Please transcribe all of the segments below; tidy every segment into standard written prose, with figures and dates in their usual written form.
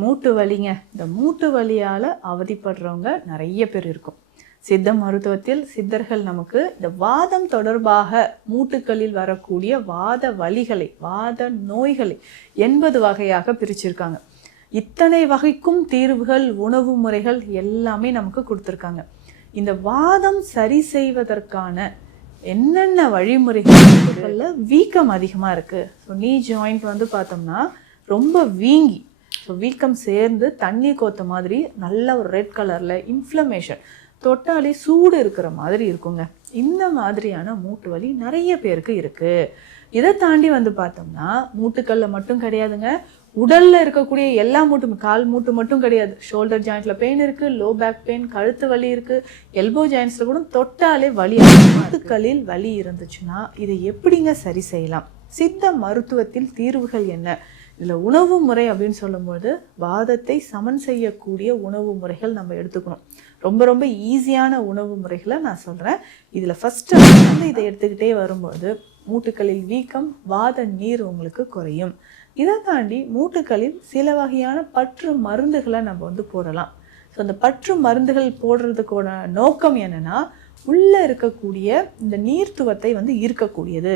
மூட்டு வலிங்க. இந்த மூட்டு வலியால் அவதிப்படுறவங்க நிறைய பேர் இருக்கும். சித்த மருத்துவத்தில் சித்தர்கள் நமக்கு இந்த வாதம் தொடர்பாக மூட்டுக்களில் வரக்கூடிய வாத வலிகளை, வாத நோய்களை 80 வகையாக பிரிச்சிருக்காங்க. இத்தனை வகைக்கும் தீர்வுகள், உணவு முறைகள் எல்லாமே நமக்கு கொடுத்துருக்காங்க. இந்த வாதம் சரி செய்வதற்கான என்னென்ன வழிமுறைகள்? வீக்கம் அதிகமாக இருக்குது. ஸோ நீ ஜாயிண்ட் வந்து பார்த்தோம்னா ரொம்ப வீங்கி, ஸோ வீக்கம் சேர்ந்து தண்ணி கோத்த மாதிரி நல்ல ஒரு ரெட் கலரில் இன்ஃப்ளமேஷன், தொட்டாலே சூடு இருக்கிற மாதிரி இருக்குங்க. இந்த மாதிரியான மூட்டு வலி நிறைய பேருக்கு இருக்குது. இதை தாண்டி வந்து பார்த்தோம்னா மூட்டுக்கல்ல மட்டும் கிடையாதுங்க, உடலில் இருக்கக்கூடிய எல்லா மூட்டும், கால் மூட்டு மட்டும் கிடையாது, ஷோல்டர் ஜாயிண்ட்டில் பெயின் இருக்குது, லோ பேக் பெயின், கழுத்து வலி இருக்குது, எல்போ ஜாயின்ட்ஸில் கூட தொட்டாலே வலி. மூட்டுக்களில் வலி இருந்துச்சுன்னா இதை எப்படிங்க சரி செய்யலாம்? சித்த மருத்துவத்தில் தீர்வுகள் என்ன? இதில் உணவு முறை அப்படின்னு சொல்லும்போது வாதத்தை சமன் செய்யக்கூடிய உணவு முறைகள் நம்ம எடுத்துக்கணும். ரொம்ப ரொம்ப ஈஸியான உணவு முறைகளை நான் சொல்கிறேன். இதில் ஃபஸ்ட்டு வந்து இதை எடுத்துக்கிட்டே வரும்போது மூட்டுக்களில் வீக்கம், வாத நீர் உங்களுக்கு குறையும். இதை தாண்டி மூட்டுக்களில் சில வகையான பற்று மருந்துகளை நம்ம வந்து போடலாம். ஸோ அந்த பற்று மருந்துகள் போடுறதுக்கோட நோக்கம் என்னென்னா, உள்ளே இருக்கக்கூடிய இந்த நீர்த்துவத்தை வந்து ஈர்க்கக்கூடியது,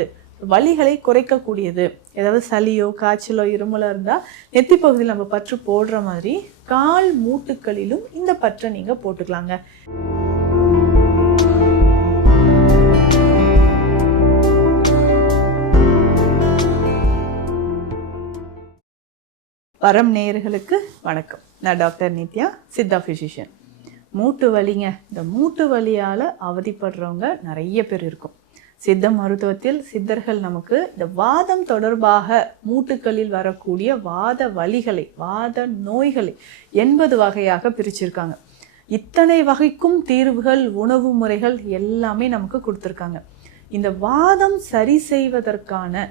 வலிகளை குறைக்கக்கூடியது. ஏதாவது சளியோ காய்ச்சலோ இருமலோ இருந்தால் நெத்தி பகுதியில் நம்ம பற்று போடுற மாதிரி கால் மூட்டுக்களிலும் இந்த பற்றை நீங்கள் போட்டுக்கலாங்க. வரம் நேயர்களுக்கு வணக்கம். நான் டாக்டர் நித்யா, சித்தா ஃபிசிஷியன். மூட்டு வலிங்க. இந்த மூட்டு வலியால் அவதிப்படுறவங்க நிறைய பேர் இருக்கும். சித்த மருத்துவத்தில் சித்தர்கள் நமக்கு இந்த வாதம் தொடர்பாக மூட்டுக்களில் வரக்கூடிய வாத வலிகளை, வாத நோய்களை 80 வகையாக பிரிச்சிருக்காங்க. இத்தனை வகைக்கும் தீர்வுகள், உணவு முறைகள் எல்லாமே நமக்கு கொடுத்துருக்காங்க. இந்த வாதம் சரி செய்வதற்கான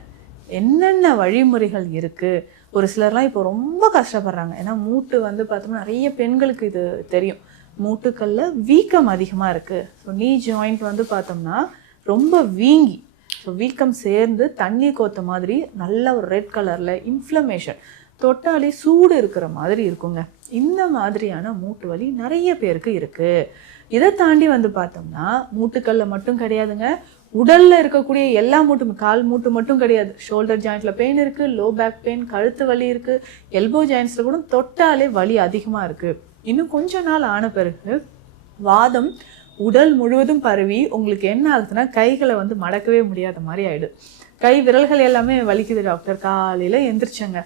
என்னென்ன வழிமுறைகள் இருக்குது? ஒரு சிலர்லாம் இப்போ ரொம்ப கஷ்டப்படுறாங்க. ஏன்னா மூட்டு வந்து பார்த்தோம்னா நிறைய பெண்களுக்கு இது தெரியும், மூட்டுக்களில் வீக்கம் அதிகமாக இருக்குது. ஸோ நீ ஜாயிண்ட் வந்து பார்த்தோம்னா ரொம்ப வீங்கி, ஸோ வீக்கம் சேர்ந்து தண்ணி கோத்த மாதிரி நல்ல ஒரு ரெட் கலரில் இன்ஃப்ளமேஷன், தொட்டாலே சூடு இருக்கிற மாதிரி இருக்குங்க. இந்த மாதிரியான மூட்டு வலி நிறைய பேருக்கு இருக்குது. இதை தாண்டி வந்து பார்த்தோம்னா மூட்டுக்கல்ல மட்டும் கிடையாதுங்க, உடலில் இருக்கக்கூடிய எல்லா மூட்டும், கால் மூட்டு மட்டும் கிடையாது, ஷோல்டர் ஜாயிண்ட்டில் பெயின் இருக்குது, லோ பேக் பெயின், கழுத்து வலி இருக்குது, எல்போ ஜாயின்ட்ஸில் கூட தொட்டாலே வலி அதிகமாக இருக்குது. இன்னும் கொஞ்ச நாள் ஆன பிறகு வாதம் உடல் முழுவதும் பரவி உங்களுக்கு என்ன ஆகுதுன்னா கைகளை வந்து மடக்கவே முடியாத மாதிரி ஆகிடும். கை விரல்கள் எல்லாமே வலிக்குது டாக்டர், காலையில் எந்திரிச்சங்க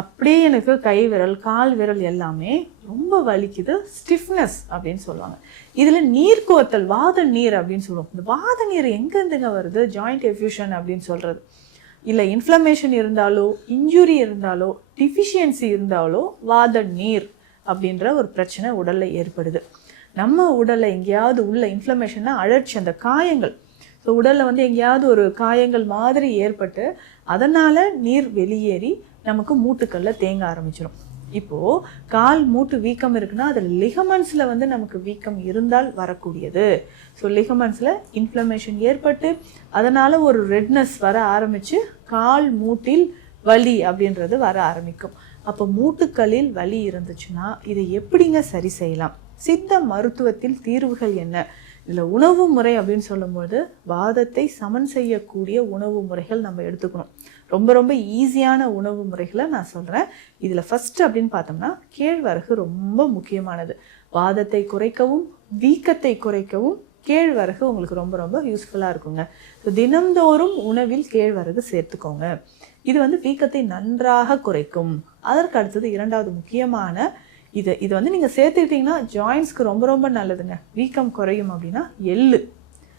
அப்படியே எனக்கு கை விரல், கால் விரல் எல்லாமே ரொம்ப வலிக்குது, ஸ்டிஃப்னஸ் அப்படின்னு சொல்லுவாங்க. இதில் நீர் கோத்தல், வாத நீர் அப்படின்னு சொல்லுவோம். இந்த வாத நீர் எங்கேருந்துங்க வருது? ஜாயிண்ட் எஃப்யூஷன் அப்படின்னு சொல்கிறது. இல்லை இன்ஃப்ளமேஷன் இருந்தாலோ, இன்ஜுரி இருந்தாலோ, டிஃபிஷியன்சி இருந்தாலோ வாத நீர் அப்படின்ற ஒரு பிரச்சனை உடலில் ஏற்படுது. நம்ம உடலில் எங்கேயாவது உள்ள இன்ஃப்ளமேஷன்னா அழற்சி, அந்த காயங்கள், ஸோ உடலில் வந்து எங்கேயாவது ஒரு காயங்கள் மாதிரி ஏற்பட்டு அதனால் நீர் வெளியேறி நமக்கு மூட்டுக்களில் தேங்க ஆரம்பிச்சிடும். இப்போது கால் மூட்டு வீக்கம் இருக்குன்னா அது லிகமெண்ட்ஸில் வந்து நமக்கு வீக்கம் இருந்தால் வரக்கூடியது. ஸோ லிகமெண்ட்ஸில் இன்ஃப்ளமேஷன் ஏற்பட்டு அதனால் ஒரு ரெட்னஸ் வர ஆரம்பித்து கால் மூட்டில் வலி அப்படின்றது வர ஆரம்பிக்கும். அப்போ மூட்டுக்களில் வலி இருந்துச்சுன்னா இதை எப்படிங்க சரி செய்யலாம்? சித்த மருத்துவத்தில் தீர்வுகள் என்ன? இதில் உணவு முறை அப்படின்னு சொல்லும்போது வாதத்தை சமன் செய்யக்கூடிய உணவு முறைகள் நம்ம எடுத்துக்கணும். ரொம்ப ரொம்ப ஈஸியான உணவு முறைகளை நான் சொல்கிறேன். இதில் ஃபஸ்ட்டு அப்படின்னு பார்த்தோம்னா கேழ்வரகு ரொம்ப முக்கியமானது. வாதத்தை குறைக்கவும் வீக்கத்தை குறைக்கவும் கேழ்வரகு உங்களுக்கு ரொம்ப ரொம்ப யூஸ்ஃபுல்லாக இருக்குங்க. ஸோ தினந்தோறும் உணவில் கேழ்வரகு சேர்த்துக்கோங்க. இது வந்து வீக்கத்தை நன்றாக குறைக்கும். அதற்கு அடுத்தது இரண்டாவது முக்கியமான இது வந்து நீங்கள் சேர்த்துக்கிட்டிங்கன்னா ஜாயின்ஸ்க்கு ரொம்ப ரொம்ப நல்லதுங்க, வீக்கம் குறையும் அப்படின்னா எள்ளு.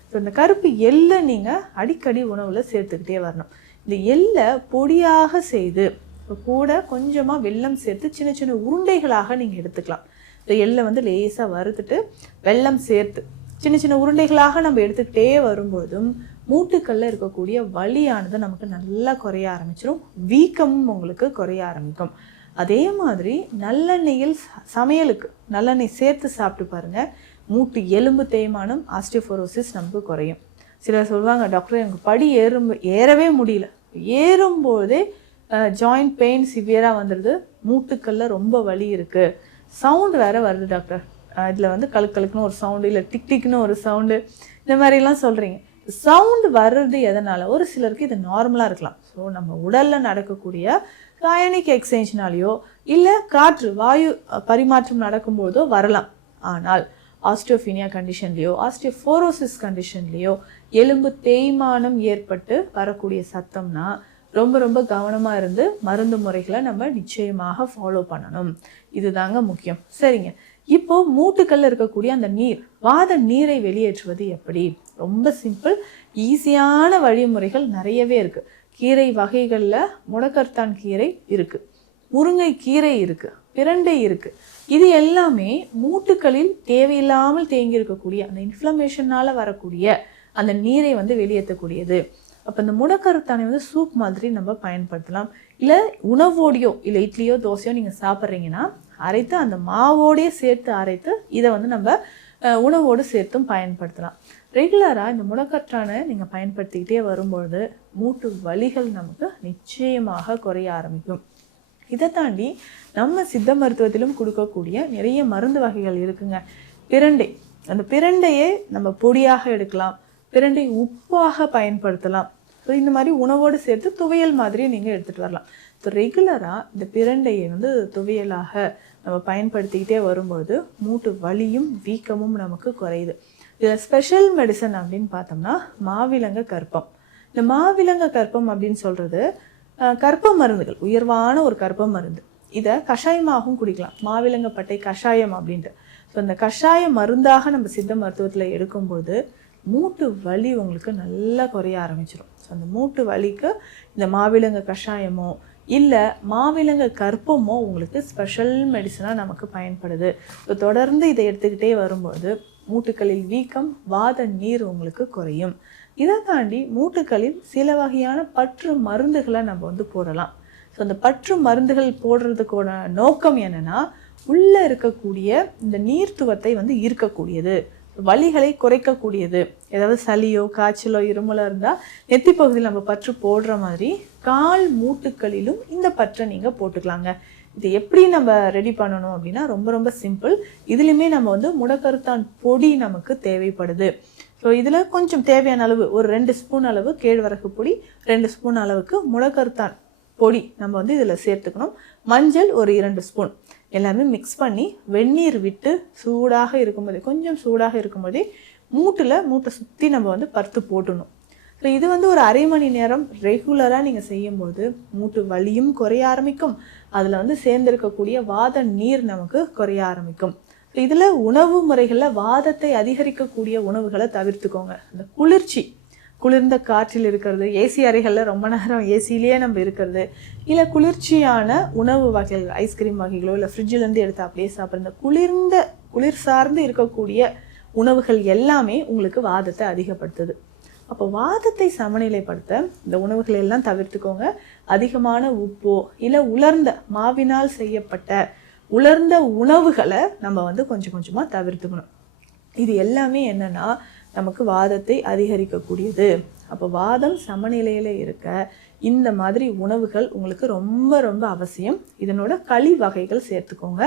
ஸோ இந்த கருப்பு எள்ளை நீங்கள் அடிக்கடி உணவில் சேர்த்துக்கிட்டே வரணும். இந்த எள்ளை பொடியாக செய்து கூட கொஞ்சமாக வெல்லம் சேர்த்து சின்ன சின்ன உருண்டைகளாக நீங்கள் எடுத்துக்கலாம். இந்த எள்ளை வந்து லேசாக வறுத்துட்டு வெல்லம் சேர்த்து சின்ன சின்ன உருண்டைகளாக நம்ம எடுத்துக்கிட்டே வரும்போதும் மூட்டுக்களில் இருக்கக்கூடிய வலியானது நமக்கு நல்லா குறைய ஆரம்பிச்சிடும், வீக்கமும் உங்களுக்கு குறைய ஆரம்பிக்கும். அதே மாதிரி நல்லெண்ணெயில் சமையலுக்கு நல்லெண்ணெய் சேர்த்து சாப்பிட்டு பாருங்கள், மூட்டு எலும்பு தேய்மானம், ஆஸ்டியோபோரோசிஸ் நமக்கு குறையும். சிலர் சொல்லுவாங்க, டாக்டர் எனக்கு படி ஏறவே முடியல, ஏறும்போதே ஜாயிண்ட் பெயின் சிவியராக வந்துடுது, மூட்டுக்களில் ரொம்ப வலி இருக்குது, சவுண்டு வேறு வருது டாக்டர், இதில் வந்து கழுக்கழுக்குன்னு ஒரு சவுண்டு, இல்லை டிக் டிக்னு ஒரு சவுண்டு, இந்த மாதிரிலாம் சொல்கிறீங்க. சவுண்டு வர்றது எதனால்? ஒரு சிலருக்கு இது நார்மலாக இருக்கலாம். ஸோ நம்ம உடலில் நடக்கக்கூடிய அயனிக் எக்ஸ்சேஞ்ச்னாலேயோ இல்லை காற்று வாயு பரிமாற்றம் நடக்கும்போதோ வரலாம். ஆனால் ஆஸ்டியோஃபீனியா கண்டிஷன்லேயோ ஆஸ்டியோஃபோரோசிஸ் கண்டிஷன்லேயோ எலும்பு தேய்மானம் ஏற்பட்டு வரக்கூடிய சத்தம்னா ரொம்ப ரொம்ப கவனமாக இருந்து மருந்து முறைகளை நம்ம நிச்சயமாக ஃபாலோ பண்ணணும். இதுதாங்க முக்கியம். சரிங்க, இப்போது மூட்டுக்களில் இருக்கக்கூடிய அந்த நீர், வாத நீரை வெளியேற்றுவது எப்படி? ரொம்ப சிம்பிள், ஈஸியான வழிமுறைகள் நிறையவே இருக்குது. கீரை வகைகளில் முடக்கத்தான் கீரை இருக்குது, முருங்கை கீரை இருக்குது, பிரண்டை இருக்குது. இது எல்லாமே மூட்டுக்களில் தேவையில்லாமல் தேங்கி இருக்கக்கூடிய அந்த இன்ஃப்ளமேஷனால் வரக்கூடிய அந்த நீரை வந்து வெளியேற்றக்கூடியது. அப்போ இந்த முடக்கருத்தானை வந்து சூப் மாதிரி நம்ம பயன்படுத்தலாம். இல்லை உணவோடையோ இல்லை இட்லியோ தோசையோ நீங்கள் சாப்பிட்றீங்கன்னா அரைத்து அந்த மாவோடையே சேர்த்து அரைத்து இதை வந்து நம்ம உணவோடு சேர்த்தும் பயன்படுத்தலாம். ரெகுலராக இந்த முடக்கற்றானை நீங்கள் பயன்படுத்திக்கிட்டே வரும்பொழுது மூட்டு வலிகள் நமக்கு நிச்சயமாக குறைய ஆரம்பிக்கும். இதை தாண்டி நம்ம சித்த மருத்துவத்திலும் கொடுக்கக்கூடிய நிறைய மருந்து வகைகள் இருக்குங்க. பிரண்டை, அந்த பிரண்டையே நம்ம பொடியாக எடுக்கலாம், பிரண்டை உப்பாக பயன்படுத்தலாம். ஸோ இந்த மாதிரி உணவோடு சேர்த்து துவையல் மாதிரி நீங்கள் எடுத்துகிட்டு வரலாம். ஸோ ரெகுலராக இந்த பிரண்டையை வந்து துவையலாக நம்ம பயன்படுத்திக்கிட்டே வரும்பொழுது மூட்டு வலியும் வீக்கமும் நமக்கு குறையுது. இதில் ஸ்பெஷல் மெடிசன் அப்படின்னு பார்த்தோம்னா மாவிலங்க கற்பம். இந்த மாவிலங்க கற்பம் அப்படின்னு சொல்கிறது கற்ப மருந்துகள், உயர்வான ஒரு கற்ப மருந்து. இதை கஷாயமாகவும் குடிக்கலாம், மாவிலங்க பட்டை கஷாயம் அப்படின்ட்டு. ஸோ இந்த கஷாய மருந்தாக நம்ம சித்த மருத்துவத்தில் எடுக்கும்போது மூட்டு வலி உங்களுக்கு நல்லா குறைய ஆரம்பிச்சிடும். ஸோ அந்த மூட்டு வலிக்கு இந்த மாவிலங்க கஷாயமோ இல்லை மாவிலங்க கற்பமோ உங்களுக்கு ஸ்பெஷல் மெடிசனாக நமக்கு பயன்படுது. ஸோ தொடர்ந்து இதை எடுத்துக்கிட்டே வரும்போது மூட்டுக்களில் வீக்கம், வாத நீர் உங்களுக்கு குறையும். இதை தாண்டி மூட்டுக்களில் சில வகையான பற்று மருந்துகளை நம்ம வந்து போடலாம். ஸோ அந்த பற்று மருந்துகள் போடுறதுக்கோட நோக்கம் என்னென்னா உள்ளே இருக்கக்கூடிய இந்த நீர்த்துவத்தை வந்து ஈர்க்கக்கூடியது, வலிகளை குறைக்கக்கூடியது. ஏதாவது சளியோ காய்ச்சலோ இருமலோ இருந்தால் நெத்தி பகுதியில் நம்ம பற்று போடுற மாதிரி கால் மூட்டுக்களிலும் இந்த பற்றை நீங்கள் போட்டுக்கலாங்க. இது எப்படி நம்ம ரெடி பண்ணணும் அப்படின்னா ரொம்ப ரொம்ப சிம்பிள். இதுலேயுமே நம்ம வந்து முடக்கருத்தான் பொடி நமக்கு தேவைப்படுது. ஸோ இதில் கொஞ்சம் தேவையான அளவு ஒரு 2 ஸ்பூன் அளவு கேழ்வரகு பொடி, 2 ஸ்பூன் அளவுக்கு முடக்கருத்தான் பொடி நம்ம வந்து இதில் சேர்த்துக்கணும். மஞ்சள் ஒரு 2 ஸ்பூன் எல்லாமே மிக்ஸ் பண்ணி வெந்நீர் விட்டு சூடாக இருக்கும்போதே, கொஞ்சம் சூடாக இருக்கும்போதே மூட்டை சுற்றி நம்ம வந்து பருத்து போட்டணும். ஸோ இது வந்து ஒரு அரை மணி நேரம் ரெகுலராக நீங்கள் செய்யும்போது மூட்டு வலியும் குறைய ஆரம்பிக்கும், அதில் வந்து சேர்ந்திருக்கக்கூடிய வாத நீர் நமக்கு குறைய ஆரம்பிக்கும். ஸோ இதில் உணவு முறைகளில் வாதத்தை அதிகரிக்கக்கூடிய உணவுகளை தவிர்த்துக்கோங்க. அந்த குளிர்ந்த காற்றில் இருக்கிறது, ஏசி அறைகளில் ரொம்ப நேரம் ஏசிலேயே நம்ம இருக்கிறது, இல்லை குளிர்ச்சியான உணவு வகைகள், ஐஸ்கிரீம் வகைகளோ இல்லை ஃப்ரிட்ஜிலேருந்து எடுத்து அப்படியே சாப்பிட்ற குளிர் சார்ந்து இருக்கக்கூடிய உணவுகள் எல்லாமே உங்களுக்கு வாதத்தை அதிகப்படுத்துது. அப்போ வாதத்தை சமநிலைப்படுத்த இந்த உணவுகளை எல்லாம் தவிர்த்துக்கோங்க. அதிகமான உப்போ இல்லை உலர்ந்த மாவினால் செய்யப்பட்ட உலர்ந்த உணவுகளை நம்ம வந்து கொஞ்சம் கொஞ்சமாக தவிர்த்துக்கணும். இது எல்லாமே என்னென்னா நமக்கு வாதத்தை அதிகரிக்கக்கூடியது. அப்போ வாதம் சமநிலையில் இருக்க இந்த மாதிரி உணவுகள் உங்களுக்கு ரொம்ப ரொம்ப அவசியம். இதனோட களி வகைகள் சேர்த்துக்கோங்க,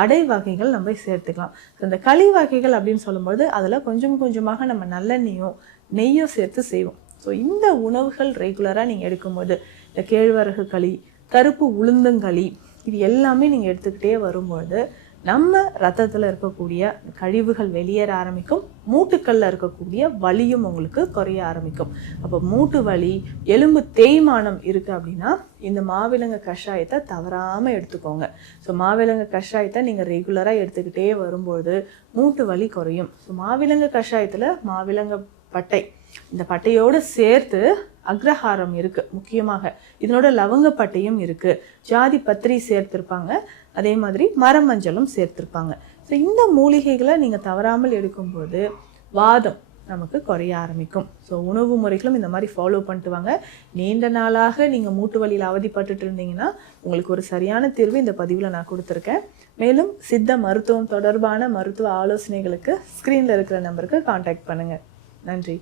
அடை வகைகள் நம்ம சேர்த்துக்கலாம். இந்த களி வகைகள் அப்படின்னு சொல்லும்போது அதில் கொஞ்சம் கொஞ்சமாக நம்ம நல்லெண்ணெயோ நெய்யோ சேர்த்து செய்வோம். ஸோ இந்த உணவுகள் ரெகுலராக நீங்கள் எடுக்கும்போது இந்த கேழ்வரகு களி, கருப்பு உளுந்தங்களி, இது எல்லாமே நீங்கள் எடுத்துக்கிட்டே வரும்போது நம்ம ரத்தத்தில் இருக்கக்கூடிய கழிவுகள் வெளியேற ஆரம்பிக்கும், மூட்டுக்களில் இருக்கக்கூடிய வலியும் உங்களுக்கு குறைய ஆரம்பிக்கும். அப்போ மூட்டு வலி, எலும்பு தேய்மானம் இருக்குது அப்படின்னா இந்த மாவிலங்க கஷாயத்தை தவறாமல் எடுத்துக்கோங்க. ஸோ மாவிலங்க கஷாயத்தை நீங்கள் ரெகுலராக எடுத்துக்கிட்டே வரும்போது மூட்டு வலி குறையும். ஸோ மாவிலங்க கஷாயத்தில் மாவிலங்க பட்டை, இந்த பட்டையோடு சேர்த்து அக்ரஹாரம் இருக்குது, முக்கியமாக இதனோட லவங்கப்பட்டையும் இருக்குது, ஜாதி பத்திரி சேர்த்துருப்பாங்க, அதே மாதிரி மரமஞ்சளும் சேர்த்துருப்பாங்க. ஸோ இந்த மூலிகைகளை நீங்கள் தவறாமல் எடுக்கும்போது வாதம் நமக்கு குறைய ஆரம்பிக்கும். ஸோ உணவு முறைகளும் இந்த மாதிரி ஃபாலோ பண்ணிட்டு வாங்க. நீண்ட நாளாக நீங்கள் மூட்டு வலியில் அவதிப்பட்டுட்டு இருந்தீங்கன்னா உங்களுக்கு ஒரு சரியான தீர்வு இந்த பதிவில் நான் கொடுத்துருக்கேன். மேலும் சித்த மருத்துவம் தொடர்பான மருத்துவ ஆலோசனைகளுக்கு ஸ்க்ரீனில் இருக்கிற நம்பருக்கு கான்டாக்ட் பண்ணுங்கள். நன்றி.